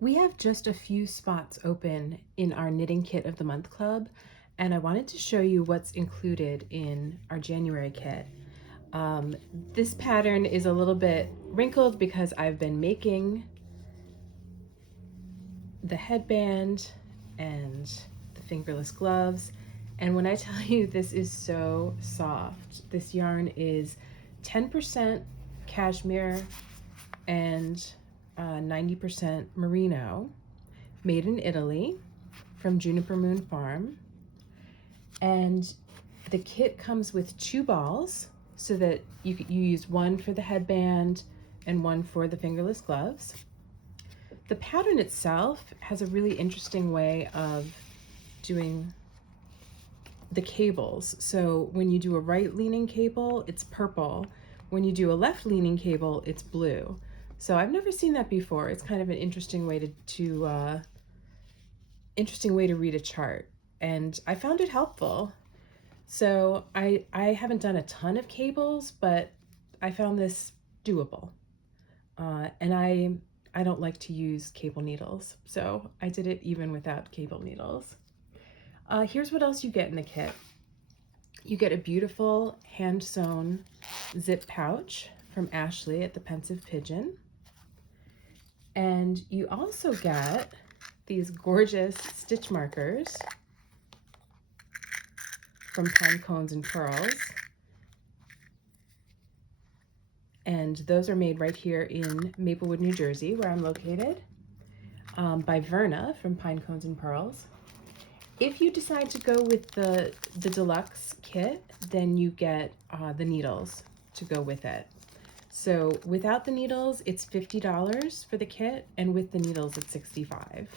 We have just a few spots open in our Knitting Kit of the Month Club, and I wanted to show you what's included in our January kit. This pattern is a little bit wrinkled because I've been making the headband and the fingerless gloves, and when I tell you this is so soft, this yarn is 10% cashmere and 90% merino, made in Italy from Juniper Moon Farm. And the kit comes with 2 balls so that you use one for the headband and one for the fingerless gloves. The pattern itself has a really interesting way of doing the cables. So when you do a right leaning cable, it's purple. When you do a left leaning cable, it's blue. So I've never seen that before. It's kind of an interesting way to read a chart, and I found it helpful. So I haven't done a ton of cables, but I found this doable. And I don't like to use cable needles, so I did it even without cable needles. Here's what else you get in the kit. You get a beautiful hand-sewn zip pouch from Ashley at the Pensive Pigeon. And you also get these gorgeous stitch markers from Pine Cones and Pearls. And those are made right here in Maplewood, New Jersey, where I'm located, by Verna from Pine Cones and Pearls. If you decide to go with the deluxe kit, then you get the needles to go with it. So without the needles, it's $50 for the kit, and with the needles, it's $65.